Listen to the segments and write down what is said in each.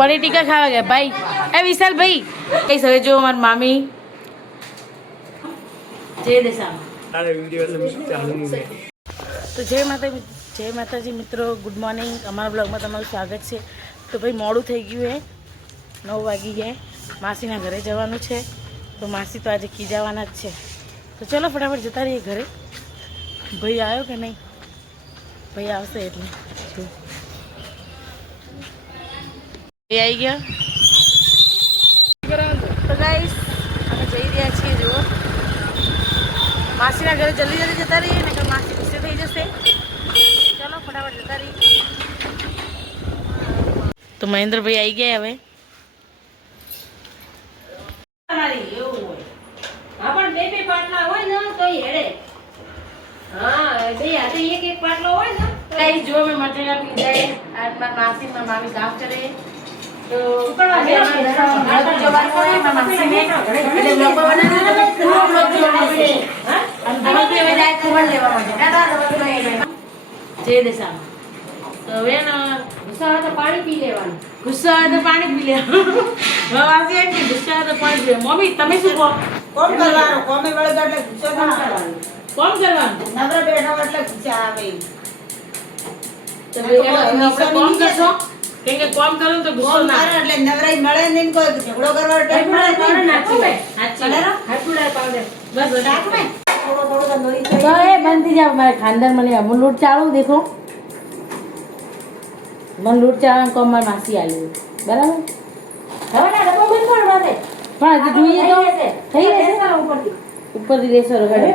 પનીર ટીકા ખાવા ગયા ભાઈ. એ વિશાલ ભાઈ કઈ હવે જો અમારી મામી જય દશામાં. તો જય માતાજી મિત્રો, ગુડ મોર્નિંગ. અમારા બ્લોગમાં તમારું સ્વાગત છે. તો ભાઈ મોડું થઈ ગયું હે, 9 વાગી ગયા. માસીના ઘરે જવાનું છે, તો માસી તો આજે ખીજાવાના જ છે. તો ચલો ફટાફટ જતા રહીએ ઘરે. ભાઈ આવ્યો કે નહીં? ભાઈ આવશે એટલે આવી ગયા. તો ગાઈસ અમે જઈ રહ્યા છીએ. જુઓ માસીના ઘરે જલ્દી જતા રહીએ ને કે માસી ગુસ્સે થઈ જશે. ચાલો ફટાફટ જતા રહીએ. તો મહેન્દ્રભાઈ આવી ગયા હવે. બે પાટલા હોય ને તો હેડે. હા, બે હાથે એક પાટલો હોય ને તો જો મેં મટેલા પી જાય. આજ મારા માસી મારા મામી કામ કરે તો જય દશામાં. તો હવે ને ગુસ્સા આવે તો પાણી પી લેવાનું. ગુસ્સો આવે તો પાણી પી લેવાનું. વાસી એમ કે ગુસ્સો આવે તો પાણી પી લેવાનું. મમ્મી તમે શું કહો? કોમ કરવાનું? કોમે વળગા એટલે ગુસ્સો ના કરવાનો. કોમ કરવાનું? નવરા બેઠા એટલે ગુસ્સા આવે. તો કોમ કરશો? કેમ કે કોમ કરું તો ગુસ્સો કોમ ના કરે એટલે નવરાઈ મળે નહીં ને કોઈ ઝઘડો કરવાનો ટાઈમ મળે નહીં. બસ નાખ ને. થોડો થોડો તો નોરી થઈ. તો એ બંધ થઈ જાવ. મારે ખાનદાન મને અમૂલ લૂટ ચાલુ દેખો. મને લૂટ ચાલવાનું કોમ મારી માસી આલ્યું બરાબર. હવે ના ડબ્બો બંધ કર મારે. પણ હજી જોઈએ તો થઈ રહેશે. ઉપરથી ઉપરથી દેશો રગડે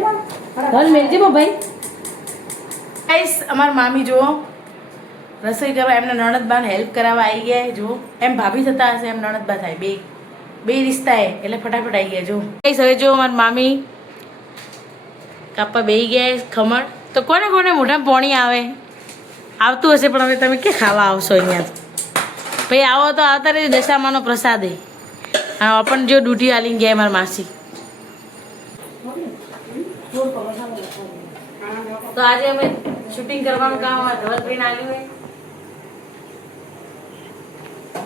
હલ મેલજે ભાઈ. ગાઈસ અમારા મામી જુઓ રસોઈ કરવા એમના નણંદબાને હેલ્પ કરાવવા આવી ગયા. જુઓ એમ ભાભી થતા હશે એમ નણંદબા થાય. બે રિશ્તા હે એટલે ફટાફટ આવી ગયા. જો ગાઈસ હવે જો અમારી મામી કાપા બેહી ગયા ખમણ. તો કોને કોને મોઢામાં પોણી આવે આવતું હશે, પણ હવે તમે ક્યાં ખાવા આવશો અહીંયા? ભાઈ આવો તો આવતા રહેજો. દશામાનો પ્રસાદ હે. પણ જો ડૂટી આલીને ગયા મારા માસી. તો આજે અમે શૂટિંગ કરવાનું કામ અમારા ધવલભાઈને આવ્યું હોય.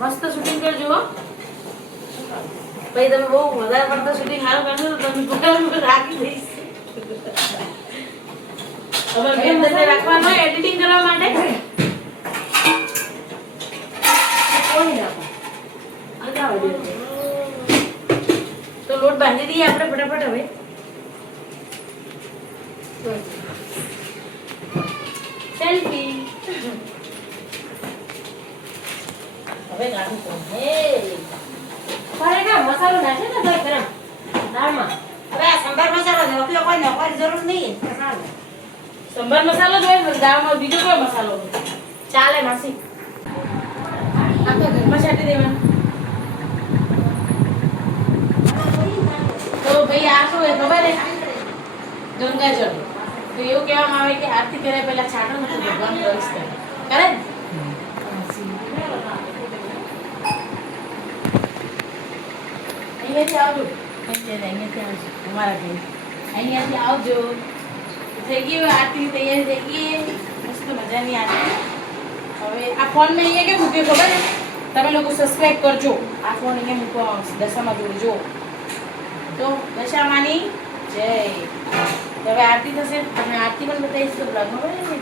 મસ્ત શૂટિંગ કરજો હો. ભાઈ તમે બહુ વધારે પડતા શૂટિંગ સારું કરશો તો તમે પોતાનું રાખી દઈશ. હવે મેં રાખવાનો એડિટિંગ કરવા માટે તો લોટ બાંધી દઈએ આપણે ફટાફટ. હવે સેલ્ફી હવે કાઢું તો હે મારે કા મસાલો નાખે ને ભાઈ ગરમ દાળમાં. હવે આ સંભાર મસાલો છે. એટલે કોઈ નાખવાની જરૂર નહીં. સંભાર મસાલો જ હોય ને દાળમાં બીજો કોઈ મસાલો હોય ચાલે માસી. આખા ઘરમાં છાંટી દેવાનું. તો ભાઈ આ શું હોય ખબર હે? ગંગાજળ. તો એવું કહેવામાં આવે કે આરતી કર્યા પહેલા છાંટો ને તો ભગવાન પ્રવેશ કરે. કરે ને? અહીંયાથી આવજો. અહીંયાથી આવજો અમારા ઘરે. અહીંયાથી આવજો. થઈ ગઈ હવે આરતીની તૈયારી થઈ ગઈ. મસ્ત મજાની આરતી. હવે આ ફોન મેં અહીંયા કેમ મૂક્યો ખબર ને? તમે લોકો સબસ્ક્રાઈબ કરજો. આ ફોન અહીંયા મૂકો દશામાં જોડજો. તો દશામાની જય. હવે આરતી થશે. તમે આરતી પણ બતાવીશ તો બ્લોગમાં બતાવી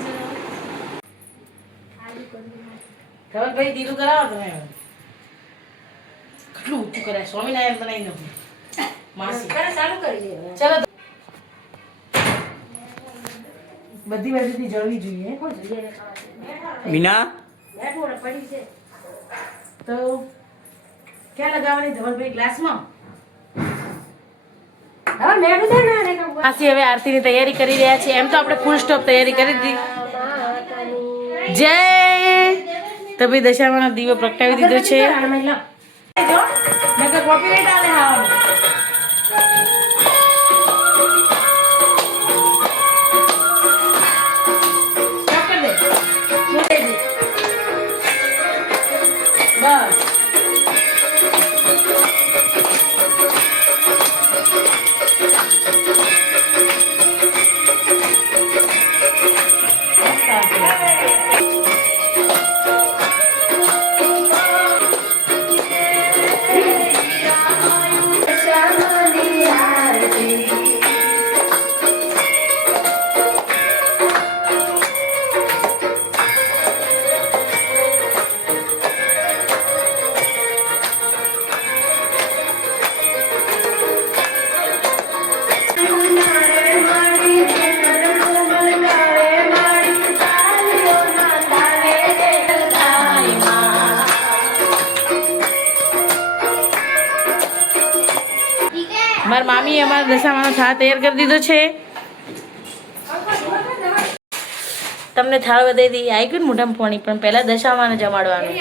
ખબર ભાઈ દીધું કરાવો તમે. કેટલું ઊંચું કરાય. સ્વામિનારાયણ બનાવી નાખું માસી. ચાલુ કરી દે. ચલો બધી બાજુથી જળવી જોઈએ. મીના પડી છે તો ક્યાં લગાવવાની ધવલભાઈ? ગ્લાસમાં. હવે મેઠું છે ને માસી હવે આરતીની તૈયારી કરી રહ્યા છે. એમ તો આપણે ફૂલ સ્ટોપ તૈયારી કરી દીધી. જય. તો ભાઈ દશામાનો દીવો પ્રગટાવી દીધો છે. જો નકર કોપીરાઈટ આલે હા. બસ મારા મામીએ અમારા દશામાનો થાળ તૈયાર કરી દીધો છે. તમને થાળ વધારી દઈ આવી ગયું ને મોઢામાં પાણી, પણ પહેલા દશામાને જમાડવાનું.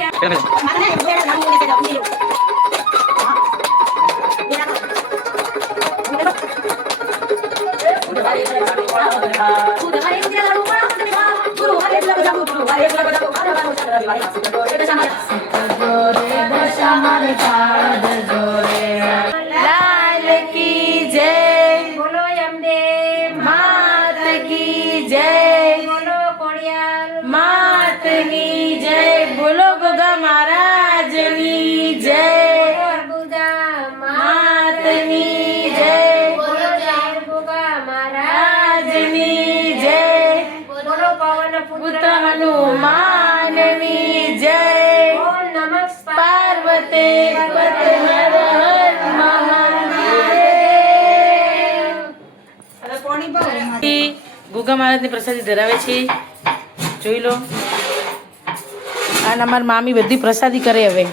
લાલ કી જય, બોલો અંબે માત કી જય, બોલો કોળિયાલ માતની જય, બોલો ગોગા મહારાજની જય, અર્બુદા માતની જય, બોલો જાહેર ગોગા મહારાજ રાજની જય, બોલો પવન પુત્ર હનુમાનની જય, ઓમ નમઃ પાર્વતે પતે હર હર મહાદેવ. હવે પાણી પાવ ગોગા મહારાજની પ્રસાદી ધરાવે છે, જોઈ લો. અને અમારી મામી બધી પ્રસાદી કરે. હવે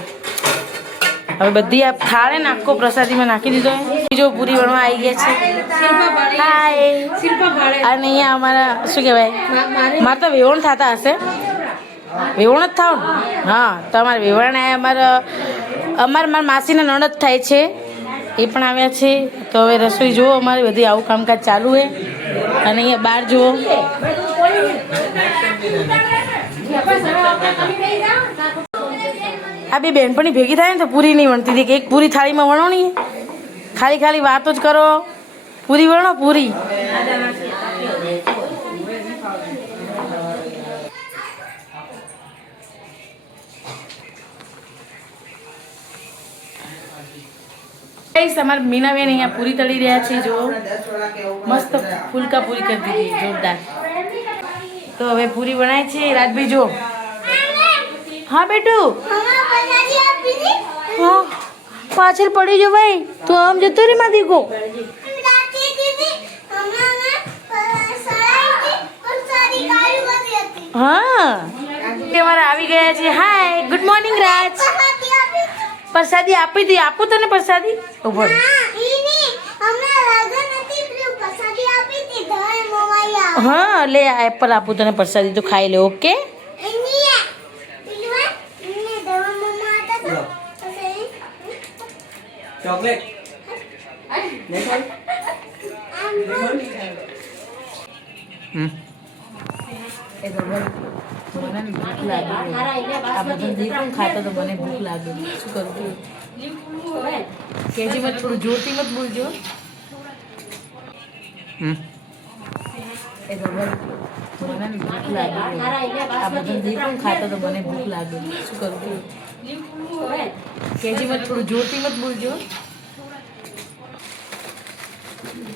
બધી આ થાળે ને આખો પ્રસાદીમાં નાખી દીધો. જો પૂરી વણવા આવી ગયા છે. હાય. અને અહીંયા અમારા શું કહેવાય, મારે તો વેવણ થતા હશે. વેવણ જ થાવ ને? હા, તો અમારે વેવણ મારા માસીના નણદ થાય છે, એ પણ આવ્યા છે. તો હવે રસોઈ જુઓ, અમારી બધી આવું કામકાજ ચાલુ છે. અને અહીંયા બહાર જુઓ, આ બે બહેનપણી ભેગી થાય ને તો પૂરી નહીં વણતી હતી કે એક પૂરી થાળીમાં વણો નહીં, ખાલી ખાલી વાતો જ કરો. પૂરી વણો પૂરી. અમારા મીનાબેન અહીંયા પૂરી તળી રહ્યા છે. જો મસ્ત ફુલકા પૂરી કરી દીધી, જોરદાર. તો હવે પૂરી બનાય છે. રાજભાઈ જો. હા બેટું, હા પાછળ પડી જો ભાઈ, તો આમ જતો રે માં દીકો. હા અમારા આવી ગયા છે. હાય, ગુડ મોર્નિંગ રાજ. પ્રસાદી આપી હતી, આપું તને પ્રસાદી? ઉભો રહે. હા લે, આ એપલ આપું તને પ્રસાદી, તો ખાઈ લે. ઓકે. ચોકલેટ ખાતો તો મને ભૂખ લાગે. શું કરું? કેજી મત, થોડું જોરથી મત બોલજો. ખાતો તો મને ભૂખ લાગે. શું કરું? કેજી મત, થોડું જોરથી મત બોલજો.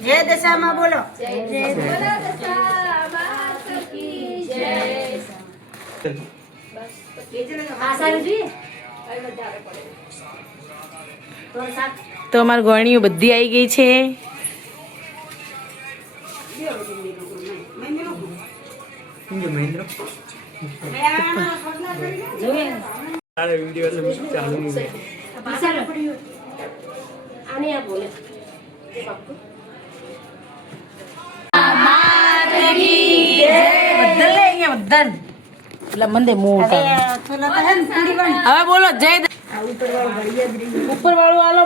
જય દશામાં બોલો. તો અમારી ગોળણીઓ બધી આવી ગઈ છે. મહેન્દ્ર વિડીયો ચાલુ નહીં. આને આ બોલે હવે બોલો જય. ઉપર વાળું આલો,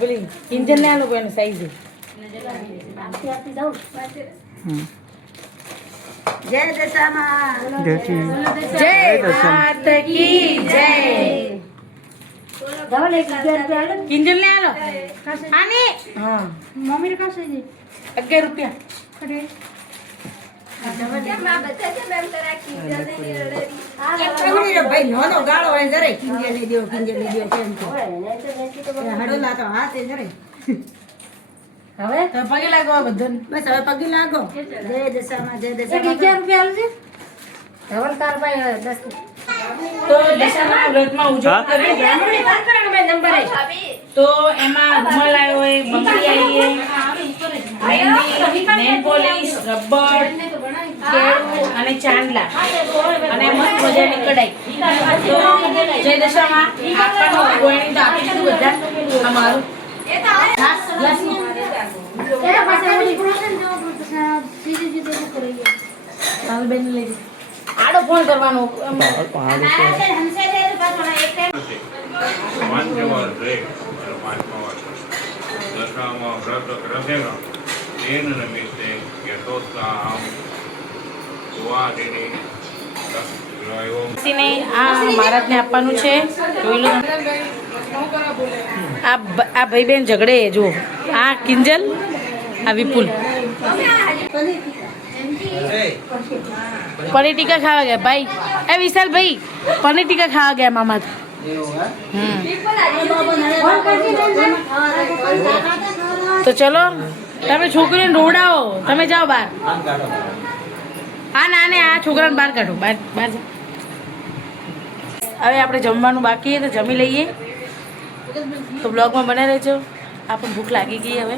પેલી ઇન્જન ને આલો, એનો સાઈઝ. જય દશામાં. જય માત કી જય. કિંજલ ને આલો. આને હા મમ્મી ને કાશે 11 રૂપિયા. ભાઈ નોનો ગાળો હોય જરે કિંજલી દેવ કેમ તો હડોલા તો હાથે જરે. હવે તો પગે લાગો બધાને. બસ હવે પગી લાગો. જય દશામાં, જય દશામાં. 11 રૂપિયા આલજે. ધવલકાર ભાઈ 10. તો દશામાના વ્રતમાં ઉજવણી કરી નંબર તો એમાં રૂમાલ આવ્યો હોય, બંગડી આવી હોય, મહેંદી, નેલ પોલિશ, રબર, કેળું અને ચાંદલા અને મસ્ત મજાની કઢાઈ. તો જય દશામાં આપણને ગોળણી તો આપી દીધું બધા. અમારું ગ્લાસમાં ભાવલબેન લઈ આડો ફોન કરવાનો દશામાં વ્રત રચેલા તેન નિમિત્તે યથોત્સાહમ સુવાદિની ને આ મહારાજને આપવાનું છે જોઈ લો આ ભાઈ બેન ઝઘડે જો આ કિંજલ આ વિપુલ પનીર ટીકા ખાવા ગયા ભાઈ એ વિશાલ ભાઈ પનીર ટીકા ખાવા ગયા મામા તો ચલો તમે છોકરીને રોવડાવો તમે જાઓ બહાર હા ના ને આ છોકરાને બહાર કાઢો બહાર બહાર હવે આપણે જમવાનું બાકી છે તો જમી લઈએ તો બ્લોગમાં બને રહેજો આપણને ભૂખ લાગી ગઈ હવે